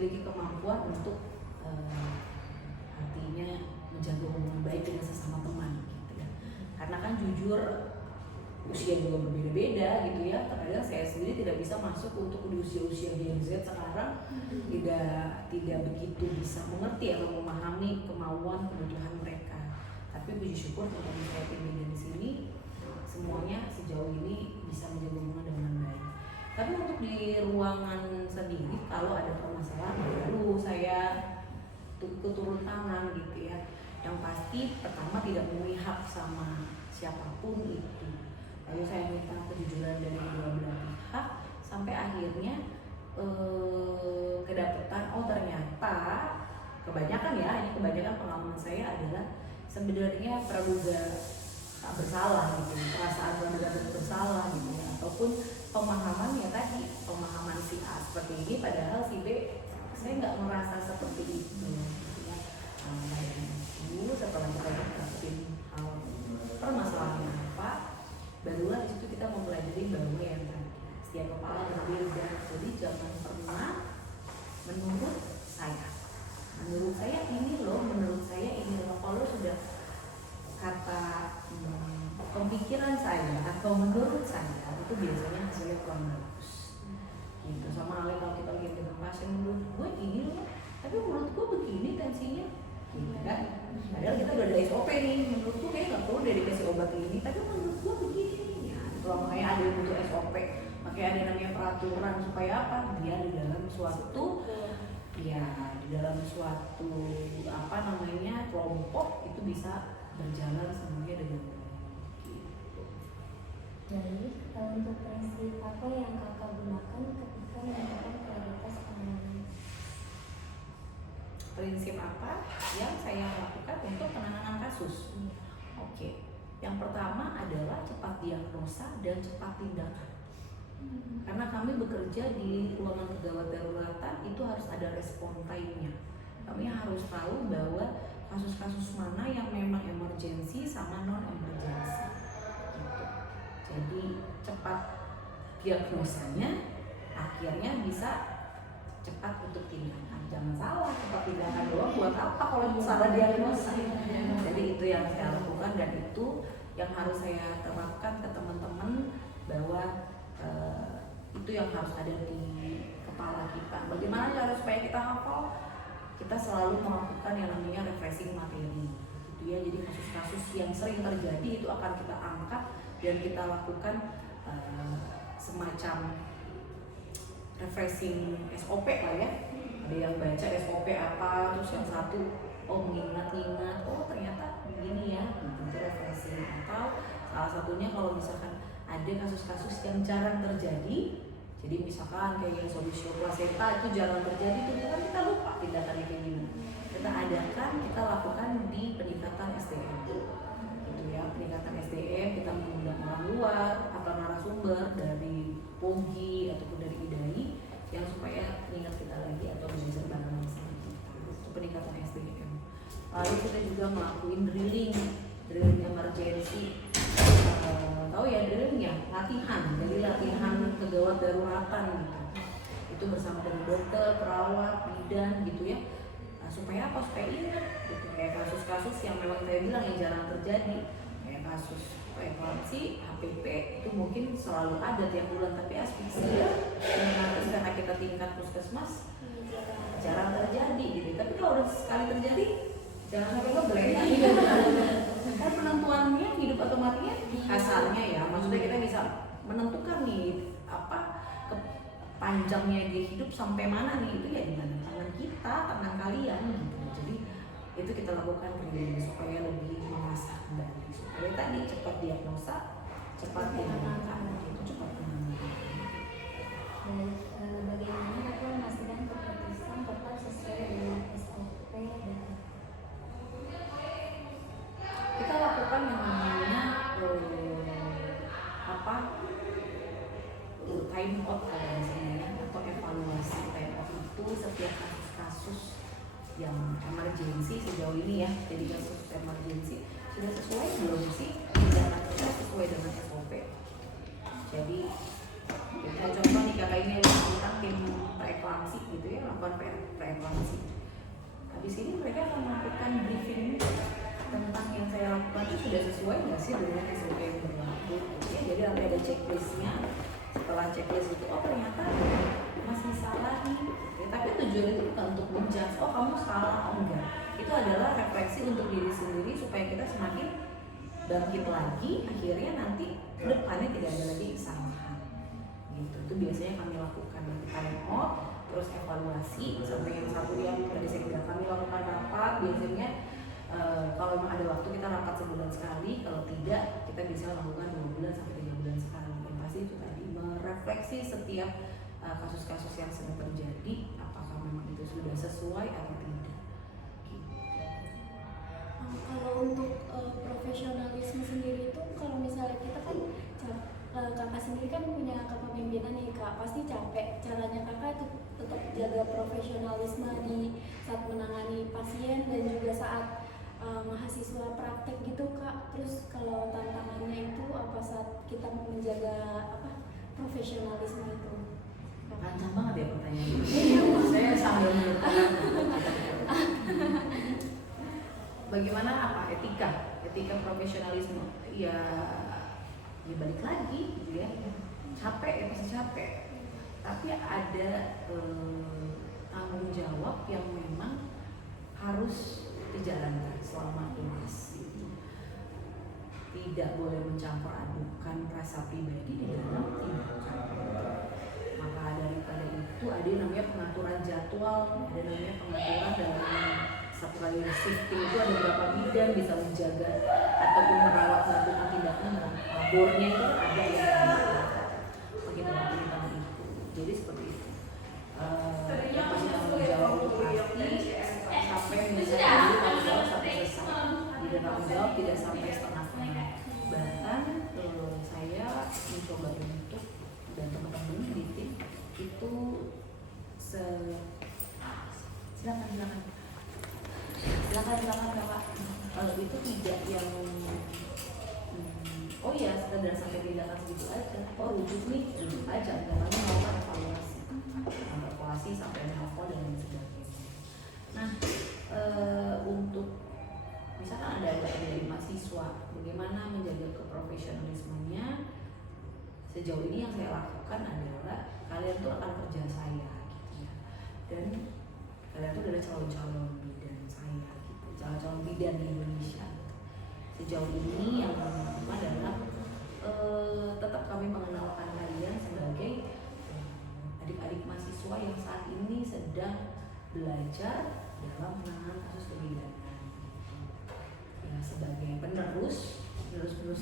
memiliki kemampuan untuk artinya menjaga hubungan baik dengan sesama teman gitu ya. Karena kan jujur usia juga berbeda-beda gitu ya. Terkadang saya sendiri tidak bisa masuk untuk di usia-usia Gen Z sekarang, tidak begitu bisa mengerti atau memahami kemauan kebutuhan mereka. Tapi puji syukur teman-teman saya tim media di sini semuanya sejauh ini bisa menjaga hubungan dengan baik. Tapi untuk di ruangan sendiri kalau ada permasalahan baru saya turun tangan gitu ya. Yang pasti pertama tidak memihak sama siapapun itu. Lalu saya minta kejujuran dari kedua belah pihak sampai akhirnya kedapetan ternyata kebanyakan pengalaman saya adalah sebenarnya praduga tak bersalah gitu, perasaan praduga tak bersalah gitu ya, ataupun pemahamannya tadi, pemahaman si A seperti ini padahal si B saya nggak merasa seperti itu gitu ya. Itu setelah kita dapetin permasalahannya apa, barulah di situ kita mempelajari bahwa yang tadi setiap kepala berbeda. Jadi jangan pernah menurut saya ini loh, kalau sudah kata pemikiran saya atau menurut saya itu biasanya hasilnya kurang bagus gitu. Sama halnya kalau kita lihat dengan pasien, menurut gue ini loh, tapi menurut gue begini tensinya gitu kan. Padahal kita udah ada SOP nih, menurut gue kayak nggak perlu deh dikasih obat ini, tapi menurut gue begini ya. Kalau makanya ada yang butuh SOP, makanya ada namanya peraturan supaya apa? Dia di dalam suatu kelompok itu bisa berjalan semuanya dengan baik gitu. Jadi untuk prinsip apa yang kakak gunakan ketika melakukan prioritas penanganan? Prinsip apa yang saya lakukan untuk penanganan kasus? Oke. Yang pertama adalah cepat diagnosa dan cepat tindakan. Karena kami bekerja di ruangan kegawat daruratan itu harus ada respon time-nya. Kami harus tahu bahwa kasus-kasus mana yang memang emergensi sama non emergensi gitu. Jadi cepat diagnosanya akhirnya bisa cepat untuk tindakan. Jangan salah, cepat tindakan doang buat apa kalau salah diagnosa. Jadi itu yang saya lakukan dan itu yang harus saya terapkan ke teman-teman bahwa itu yang harus ada di kepala kita. Bagaimana cara supaya kita hafal? Kita selalu melakukan yang namanya refreshing materi gitu ya. Jadi kasus-kasus yang sering terjadi itu akan kita angkat dan kita lakukan semacam refreshing SOP lah ya. Ada yang baca SOP apa, terus yang satu mengingat-ingat, ternyata begini ya, itu refreshing. Atau salah satunya kalau misalkan ada kasus-kasus yang jarang terjadi, jadi misalkan kayak yang solusi placenta itu jarang terjadi, itu kan kita lupa tindakannya kayak gimana. Kita adakan, kita lakukan di peningkatan SDM gitu ya. Peningkatan SDM kita mengundang orang luar atau narasumber dari POGI ataupun dari IDAI yang supaya ingat kita lagi atau belajar bareng sama kita. Itu peningkatan SDM. Lalu kita juga melakukan drilling emergency. Tahu ya drillingnya, latihan, jadi latihan kegawat daruratan gitu. Itu bersama dengan dokter, perawat, bidan gitu ya. Supaya apa? Supaya ingat gitu. Kayak kasus-kasus yang memang saya bilang yang jarang terjadi, kayak kasus preeklampsi, HPP itu mungkin selalu ada tiap bulan, tapi asfiksia yang harus karena kita tingkat puskesmas jarang terjadi gitu. Tapi kalau udah sekali terjadi, jangan sampai ngeblank gitu. Kan penentuannya hidup atau matinya kasarnya ya, maksudnya kita bisa menentukan nih panjangnya dia hidup sampai mana nih, itu ya di tangan kita, tangan kalian gitu. Jadi itu kita lakukan supaya lebih mengasah kembali, supaya tadi cepat diagnosa, cepat tindakan, itu cepat penanganan. Bagaimana kakak memastikan keputusan tetap sesuai dengan SOP dan kita lakukan yang namanya time out atau evaluasi. Time out itu setiap kasus-kasus yang emergensi sejauh ini ya, jadi kasus emergensi sudah sesuai belum sih tindakan kita sesuai dengan SOP. Jadi kita contoh nih kakak ini tentang tim preeklampsi gitu ya, melakukan pre-evaluasi. Habis ini mereka akan melakukan briefing tentang yang saya lakukan itu sudah sesuai nggak sih dengan SOP yang berlaku. Ya, jadi nanti ada checklistnya. Setelah checklist itu, oh ternyata masih salah nih. Ya, tapi tujuannya itu bukan untuk menjudge, oh kamu salah, oh enggak. Itu adalah refleksi untuk diri sendiri supaya kita semakin bangkit lagi, akhirnya nanti ke depannya tidak ada lagi kesalahan. Gitu. Itu biasanya kami lakukan time out, terus evaluasi sampai yang satu yang tadi saya bilang kami lakukan rapat biasanya. Kalau memang ada waktu kita rapat sebulan sekali, kalau tidak kita bisa lakukan 2 bulan sampai 3 bulan sekali. Yang pasti itu tadi merefleksi setiap kasus-kasus yang sedang terjadi, apakah memang itu sudah sesuai atau tidak. Gitu. Kalau untuk profesionalisme sendiri itu, kalau misalnya kita kan kakak sendiri kan punya kepemimpinan nih kak, pasti capek. Caranya kakak itu tetap jaga profesionalisme di saat menangani pasien dan juga saat mahasiswa praktek gitu kak. Terus kalau tantangannya itu apa saat kita menjaga profesionalisme itu? Panjang banget ya pertanyaannya. Saya sambil menurutkan. Bagaimana etika profesionalisme? Ya balik lagi gitu ya. Capek ya pasti capek. Tapi ada tanggung jawab yang memang harus dijalankan selama tugas. Tidak boleh mencampur adukan rasa pribadi di dalam tindakan. Maka daripada itu ada yang namanya pengaturan jadwal, ada namanya pengaturan dalam satu kali shifting itu ada berapa bidan bisa menjaga ataupun merawat melakukan tindakan. Labornya itu ada begitu tentang itu. Jadi seperti itu. Yang pasti tanggung jawab itu pasti sampai menyelesaikan tanggung jawab sampai selesai. Tidak tanggung jawab tidak sampai setengah-setengah. Bahkan saya mencoba untuk dan teman-teman di tim itu silakan Bapak. Kalau itu tidak yang oh ya sekedar sampai tindakan segitu aja, rujuk aja, namanya melakukan evaluasi sampai menghafal dan lain sebagainya. Nah untuk misalkan ada dari mahasiswa, bagaimana menjaga keprofesionalismenya? Sejauh ini yang saya lakukan adalah kalian tuh akan kerja saya gitu ya, dan kalian tuh adalah calon-calon bidan saya gitu, calon-calon bidan di Indonesia. Sejauh ini yang pertama adalah tetap kami mengenalkan kalian sebagai adik-adik mahasiswa yang saat ini sedang belajar dalam penanganan kasus kebidanan. Ya, sebagai penerus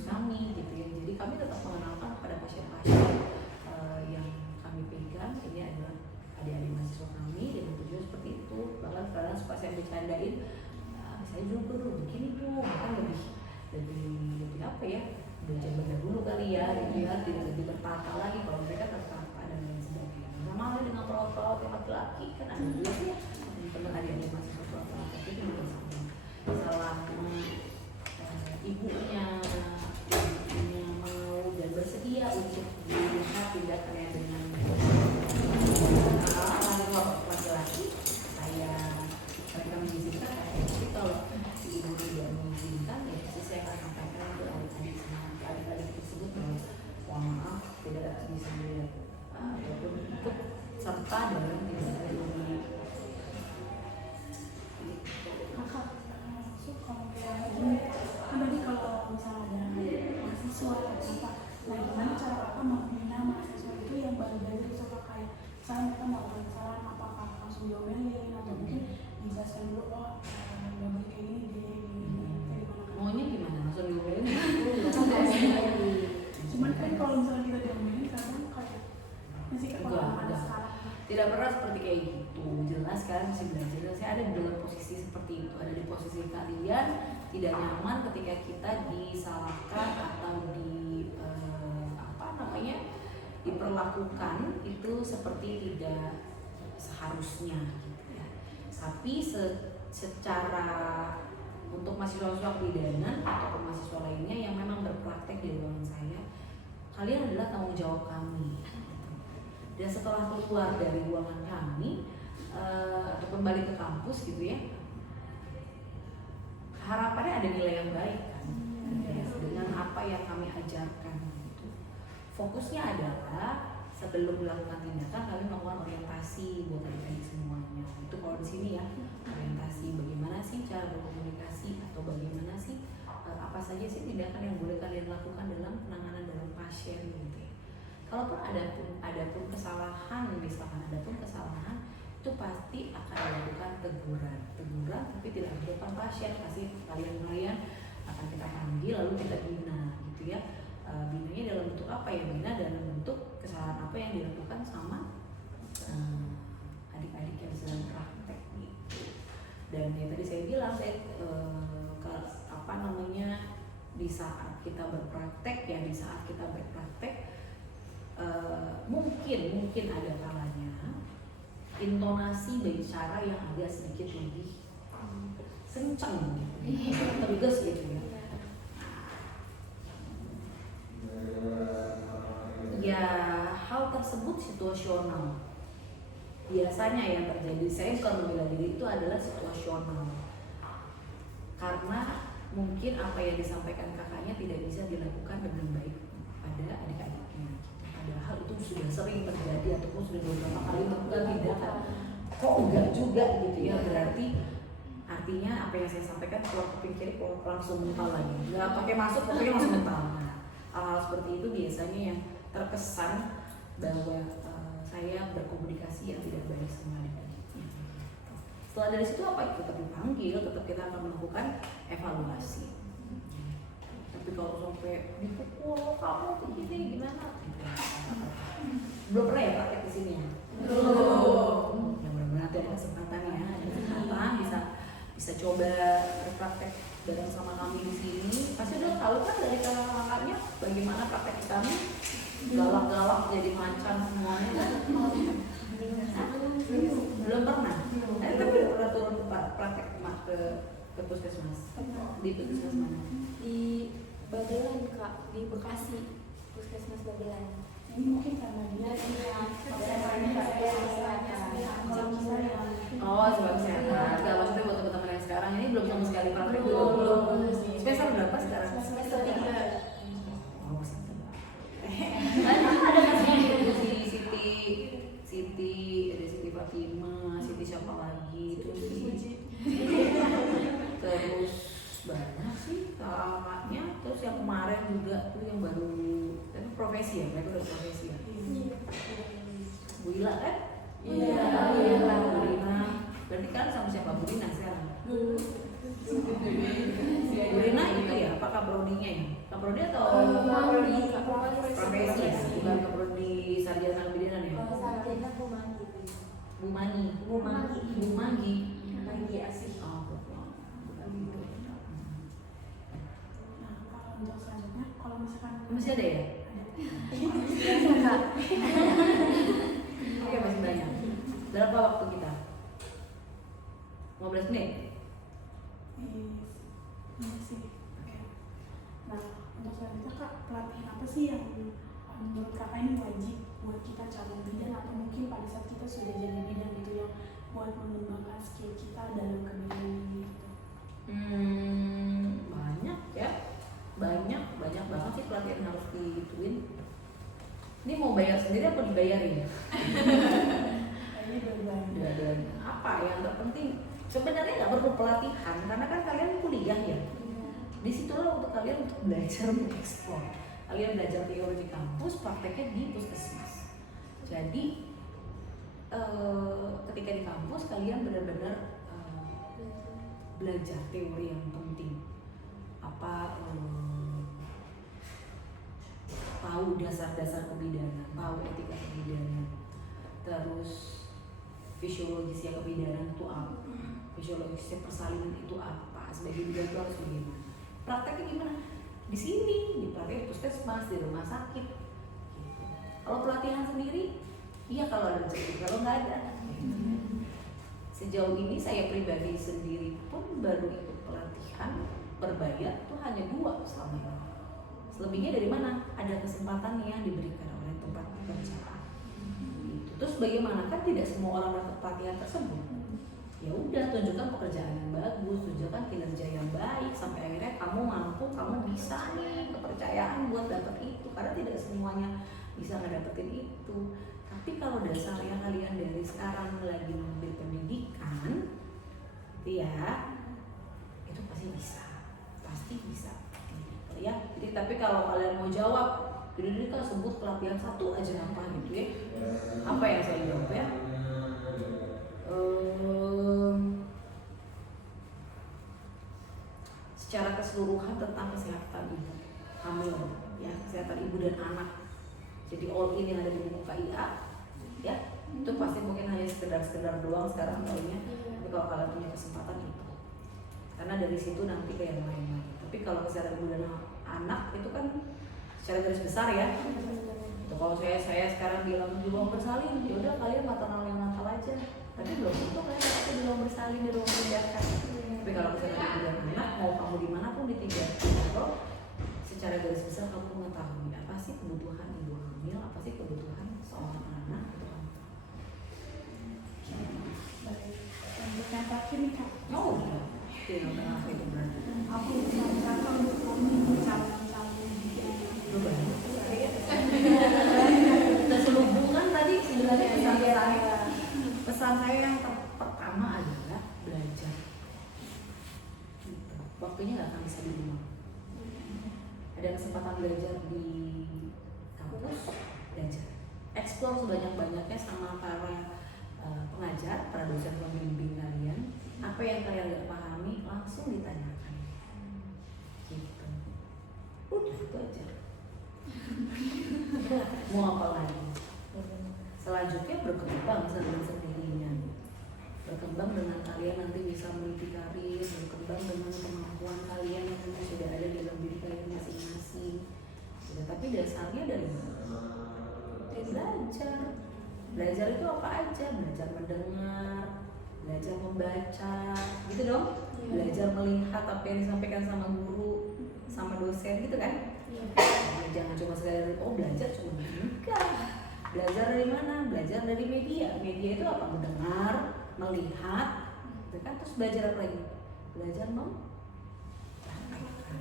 kami gitu ya. Jadi kami tetap mengenalkan kepada pasien-pasien yang kami pegang ini adalah adik-adik mahasiswa kami dengan tujuan seperti itu. Bahkan sekarang suka saya bercandain, saya juga dulu begini tuh, kan lebih apa ya, belajar dulu kali ya, gitu ya, tidak lebih tertata lagi kalau mereka tertata dan lain sebagainya. Sama halnya dengan perawat-perawat yang laki-laki kan ada juga ya teman-teman adik-adik mahasiswa perawat itu juga sama. Selama ibunya mau dan bersedia untuk dilihat tindakannya dengan laki-laki, saya ketika mengizinkan, tapi kalau si ibu tidak mengizinkan, ya pasti saya akan sampaikan ke adik-adik tersebut bahwa maaf tidak bisa melihat ataupun ikut serta dalam tindakan ini. Berarti kalau misalnya ada mahasiswa apa, nah gimana cara apa membina mahasiswa itu yang baru belajar sama kayak misalnya mereka melakukan kesalahan, apakah langsung diomelin atau mungkin dijelaskan dulu nggak boleh kayak gini Maunya gimana? Langsung diomelin? Cuman kan kalau misalnya kita diomelin kadang kayak masih kepala sekarang. Tidak pernah seperti kayak gitu. Jelas kan masih belajar. Saya ada di dalam posisi seperti itu, ada di posisi kalian tidak nyaman ketika kita disalahkan atau diperlakukan itu seperti tidak seharusnya gitu ya. Tapi secara untuk mahasiswa kebidanan atau mahasiswa lainnya yang memang berpraktek di ruangan saya, kalian adalah tanggung jawab kami. Dan setelah keluar dari ruangan kami, atau kembali ke kampus gitu ya, harapannya ada nilai yang baik kan, dengan apa yang kami ajarkan gitu. Fokusnya adalah sebelum melakukan tindakan kami melakukan orientasi buat adik-adik semuanya. Itu kalau di sini ya, orientasi bagaimana sih cara berkomunikasi atau bagaimana sih apa saja sih tindakan yang boleh kalian lakukan dalam penanganan dalam pasien gitu ya. Kalaupun ada pun kesalahan, misalkan ada pun kesalahan, itu pasti akan dilakukan teguran tapi tidak di depan pasien, pasti kalian akan kita panggil lalu kita bina gitu ya. Binanya dalam bentuk apa ya? Bina dalam bentuk kesalahan apa yang dilakukan sama adik-adik yang sedang praktek gitu. Dan ya tadi saya bilang di saat kita berpraktek mungkin ada kalanya intonasi bicara yang agak sedikit lebih kencang gitu, tegas gitu ya. Ya hal tersebut situasional. Biasanya yang terjadi, saya bukan membela diri, itu adalah situasional. Karena mungkin apa yang disampaikan kakaknya tidak bisa dilakukan dengan baik pada adik-adiknya. Padahal itu sudah sering terjadi ataupun sudah beberapa kali melakukan tindakan. Kok enggak juga gitu ya, berarti artinya apa yang saya sampaikan keluar kuping kiri langsung mental lagi. Nggak pakai masuk, pokoknya langsung mental. Nah, hal-hal seperti itu biasanya yang terkesan bahwa saya berkomunikasi yang tidak baik sama adik-adiknya. Setelah dari situ apa? Tetap dipanggil, tetap kita akan melakukan evaluasi. Tapi kalau sampai dipukul, kamu begini gimana? Belum pernah ya praktek di sini ya? Belum. Ya mudah-mudahan nanti ada kesempatan ya, bisa coba praktek bareng sama kami di sini. Pasti udah tahu kan dari kakak-kakaknya bagaimana praktek kami. Galak-galak jadi macan semuanya kan? Belum pernah. Tapi udah pernah turun ke praktek ke puskesmas. Di puskesmas mana? Di Babelan Kak, di Bekasi, puskesmas Babelan. Ini mungkin karena dia sebab kesehatan. Gak maksudnya buat teman-teman yang sekarang ini belum sama sekali praktek belum. Semester berapa sekarang? Semester 3. Ada Siti, ada Siti Fatima, Siti siapa lagi terus banyak sih kakaknya. Terus yang kemarin juga tuh yang baru, tapi profesi ya, mereka udah profesi ya. Bu Ila kan? Iya. Bu Rina, berarti kan sama siapa Bu Rina sekarang? Bu Rina itu ya, apa kaprodinya ya? Kaprodi atau profesi ya? Bukan kaprodi sarjana kebidanan ya? Sarjana Bu Manggi asih. Nah, kalau untuk selanjutnya, kalau misalkan Masih ada ya? Oke, masih banyak. Berapa waktu kita? 15 menit? Iya sih. Oke. Nah, untuk selanjutnya Kak, pelatihan apa sih yang menurut Kakak ini wajib buat kita calon bidan atau mungkin pada saat kita sudah jadi bidan gitu yang buat mengembangkan skill kita dalam kebidanan ini gitu? Banyak ya. Banyak banget sih pelatihan yang harus dihituin. Ini mau bayar sendiri apa dibayarin? Kayaknya dua-duanya. Dua-duanya. Apa yang terpenting? Sebenarnya nggak perlu pelatihan karena kan kalian kuliah ya. Disitulah untuk kalian untuk belajar mengeksplor. Kalian belajar teori di kampus, prakteknya di puskesmas. Jadi ketika di kampus kalian benar-benar belajar teori yang penting. Tahu dasar-dasar kebidanan, tahu etika kebidanan, terus fisiologisnya kebidanan itu apa, fisiologisnya persalinan itu apa, sebagai bidan itu harus bagaimana, prakteknya gimana, di sini, di praktek puskesmas, di rumah sakit. Gitu. Kalau pelatihan sendiri, iya kalau ada rezeki, kalau nggak ada. Sejauh ini saya pribadi sendiri pun baru ikut pelatihan berbayar tuh hanya 2 selama ini. Selebihnya dari mana? Ada kesempatan yang diberikan oleh tempat pekerjaan. Gitu. Terus bagaimana, kan tidak semua orang dapat pelatihan tersebut. Ya udah, tunjukkan pekerjaan yang bagus, tunjukkan kinerja yang baik sampai akhirnya kamu mampu, kamu bisa nih, kepercayaan buat dapat itu, karena tidak semuanya bisa ngedapetin itu. Tapi kalau dasarnya kalian dari sekarang lagi mengambil pendidikan, gitu ya, itu pasti bisa ya. Jadi tapi kalau kalian mau jawab, jadi kan sebut pelatihan satu aja apa gitu ya, apa yang saya jawab ya? Secara keseluruhan tentang kesehatan ibu hamil ya, kesehatan ibu dan anak. Jadi all in yang ada di buku KIA ya, itu pasti mungkin hanya sekedar doang sekarang tahunya. Tapi kalau kalian punya kesempatan itu, karena dari situ nanti ke yang lain. Tapi kalau kesehatan ibu dan anak itu kan secara garis besar ya. Tuh, kalau saya sekarang bilang di ruang bersalin, ya udah kalian maternal yang nakal aja. Tapi belum tentu kalian dapat di ruang bersalin, di ruang pendidikan. Tapi kalau kesehatan ibu dan anak, mau kamu dimanapun di 3 level, secara garis besar kamu mengetahui apa sih kebutuhan ibu hamil, apa sih kebutuhan seorang anak gitu kan. Baik, lanjut yang terakhir nih Kak. Oh iya, oke, yang terakhir itu berarti. Aku pesan Kakak untuk kamu calon-calon Lu banyak. Keselubungan tadi sebenarnya pesan saya yang pertama adalah belajar. Gitu. Waktunya nggak akan bisa di rumah. Ada kesempatan belajar di kampus, belajar. Explore sebanyak-banyaknya sama para pengajar, para dosen pembimbing kalian. Apa yang kalian nggak pahami langsung ditanyakan. Gitu. Udah itu aja. Mau apa lagi? Selanjutnya berkembang dengan sendirinya. Berkembang dengan kalian nanti bisa meniti karir, berkembang dengan kemampuan kalian yang nanti sudah ada dalam diri kalian masing-masing. Ya, tapi dasarnya dari belajar. Belajar itu apa aja? Belajar mendengar, belajar membaca, gitu dong. Belajar melihat apa yang disampaikan sama guru, sama dosen, gitu kan? Jangan cuma sekadar belajar cuma enggak. Belajar dari mana? Belajar dari media. Media itu apa? Mendengar, melihat, gitu kan? Terus belajar apa lagi? Belajar mempraktekkan.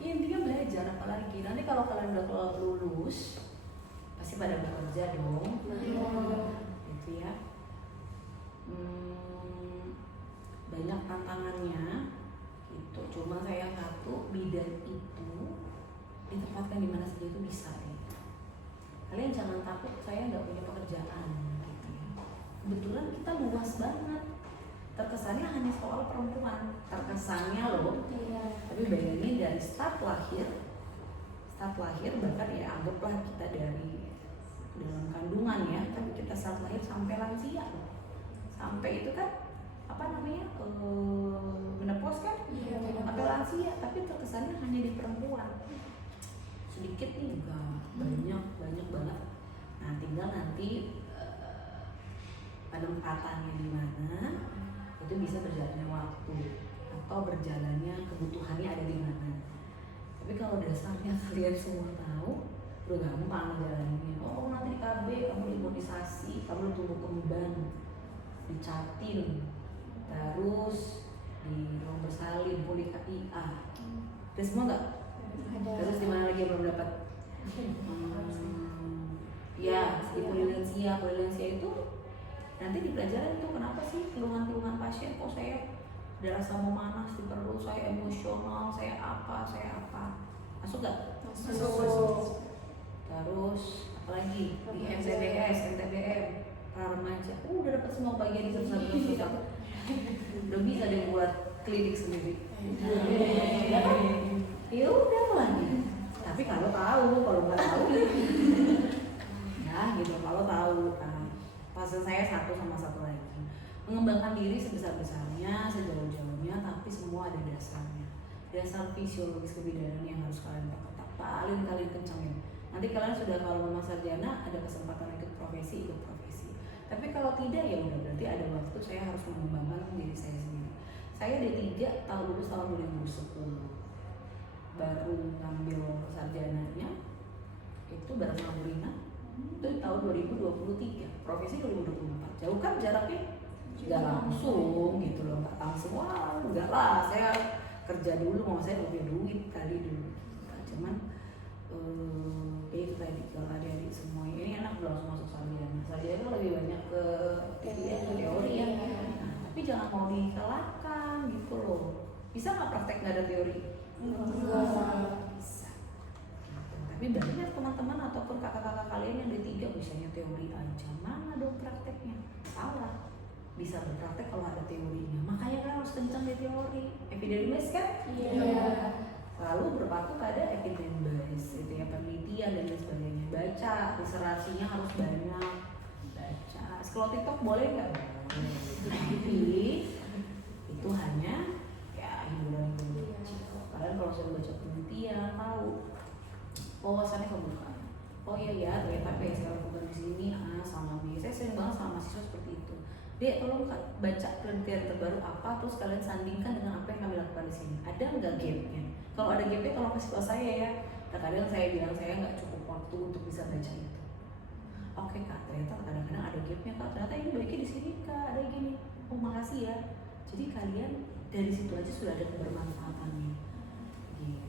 Intinya belajar apalagi. Nanti kalau kalian udah lulus, pasti pada bekerja dong. Gitu ya. Banyak tantangannya. Gitu. Cuma saya satu, bidang itu ditempatkan di mana saja itu bisa ya. Kalian jangan takut saya nggak punya pekerjaan gitu ya. Kebetulan kita luas banget. Terkesannya hanya soal perempuan, terkesannya loh. Tapi bayangin dari start lahir bahkan ya anggaplah kita dari dalam kandungan ya, tapi kita start lahir sampai lansia loh. Sampai itu kan apa namanya menopause kan? Atau lansia, tapi terkesannya hanya di perempuan. Sedikit nih enggak, banyak banget. Nah tinggal nanti penempatannya di mana itu bisa berjalannya waktu atau berjalannya kebutuhannya ada di mana. Tapi kalau dasarnya kalian semua tahu, udah gampang jalaninnya. Oh nanti di KB kamu diimunisasi, kamu tumbuh kembang, dicatin, terus di ruang bersalin, pulih KIA, terus semua nggak? Terus di mana lagi belum dapat? Ya, di polilensia itu nanti dipelajarin tuh kenapa sih keluhan-keluhan pasien, kok saya ada rasa memanas di perut, saya emosional, saya apa, masuk nggak? Masuk. Terus apalagi di MTBM, para remaja, udah dapat semua bagian di satu-satu. Udah bisa deh buat klinik sendiri. Ya kan? Ya udah lagi. Tapi kalau nggak tahu nah gitu, kalau tahu kan. Pesan saya satu lagi, mengembangkan diri sebesar-besarnya, sejauh-jauhnya, tapi semua ada dasarnya. Dasar fisiologis kebidanan yang harus kalian perketat, paling kalian kencengin. Nanti kalian sudah kalau mau sarjana ada kesempatan ikut profesi. Tapi kalau tidak ya udah, berarti ada waktu saya harus mengembangkan diri saya sendiri. Saya D3 lulus tahun 2010. Baru ngambil sarjananya itu bareng sama Bu Rina itu tahun 2023, profesi 2024. Jauh kan jaraknya? Nggak langsung gitu loh, nggak langsung, wah enggak lah, saya kerja dulu, mau saya mau punya duit kali dulu. Nah, cuman ya itu tadi, kalau adik-adik semua ini anak langsung masuk sarjana. Sarjana kan lebih banyak ke teori ya. Nah, tapi jangan mau dikalahkan gitu loh. Bisa nggak praktek nggak ada teori? Bisa. Tapi banyak teman-teman ataupun kakak-kakak kalian yang D3 bisanya teori aja, mana dong prakteknya? Salah. Bisa berpraktek kalau ada teorinya. Makanya kan harus kencang di teori. Evidence kan? Iya. Lalu berpaku pada evidence base, itu ya, penelitian dan lain sebagainya. Baca, literasinya harus banyak. Baca. Scroll TikTok boleh nggak? Tapi itu hanya ya hiburan kecil. Kalian kalau sudah baca penelitian tahu wawasannya kebuka. Oh iya ya, ternyata apa yang saya lakukan di sini A sama B. Saya sering banget sama mahasiswa seperti itu. Dek, tolong baca penelitian terbaru apa, terus kalian sandingkan dengan apa yang kami lakukan di sini. Ada nggak gapnya? Kalau ada gapnya, tolong kasih tahu saya ya. Kadang-kadang saya bilang saya nggak cukup waktu untuk bisa baca itu. Oke kak, ternyata kadang-kadang ada gapnya kak. Ternyata ini baiknya di sini kak, ada gini. Oh makasih ya. Jadi kalian dari situ aja sudah ada kebermanfaatannya. Gitu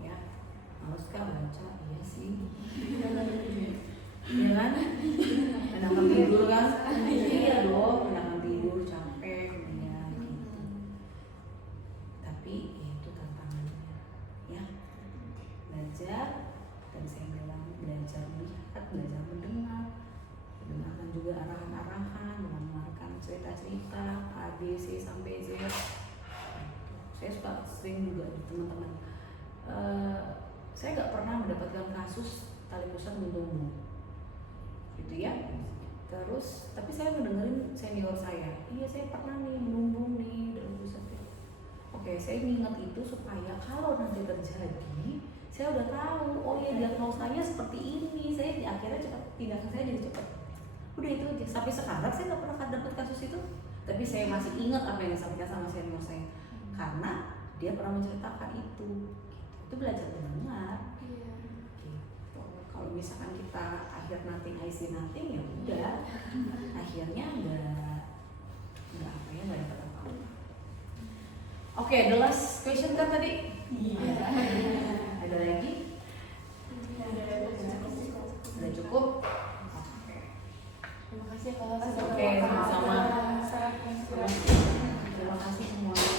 ya. Harus kak baca, iya sih. Iya kan? Menangkan tidur kan? Iya dong, menangkan tidur, capek, kemudian gitu. Tapi ya itu tantangannya, ya. Belajar, dan saya bilang belajar melihat, belajar mendengar, mendengarkan juga arahan-arahan, mendengarkan cerita-cerita A, B, C sampai Z. Saya suka sering juga teman-teman. Saya nggak pernah mendapatkan kasus tali pusat mentumbuh. Gitu ya. Terus tapi saya ngedengerin senior saya, iya saya pernah nih menumbung nih dalam pusat. Oke, saya ingat itu supaya kalau nanti terjadi saya udah tahu, oh ya diagnosanya seperti ini, saya akhirnya cepat, tindakan saya jadi cepat. Udah itu aja. Sampai sekarang saya nggak pernah dapat kasus itu, tapi saya masih ingat apa yang disampaikan sama senior saya karena dia pernah menceritakan itu. Itu belajar mendengar. Kalau misalkan kita akhir nothing I see nothing, ya udah akhirnya nggak apa ya, nggak dapat apa-apa. Oke, the last question kan tadi? Iya. Ada lagi? Udah cukup? Oke. Terima kasih kalau Oke, sama-sama. Terima kasih semuanya.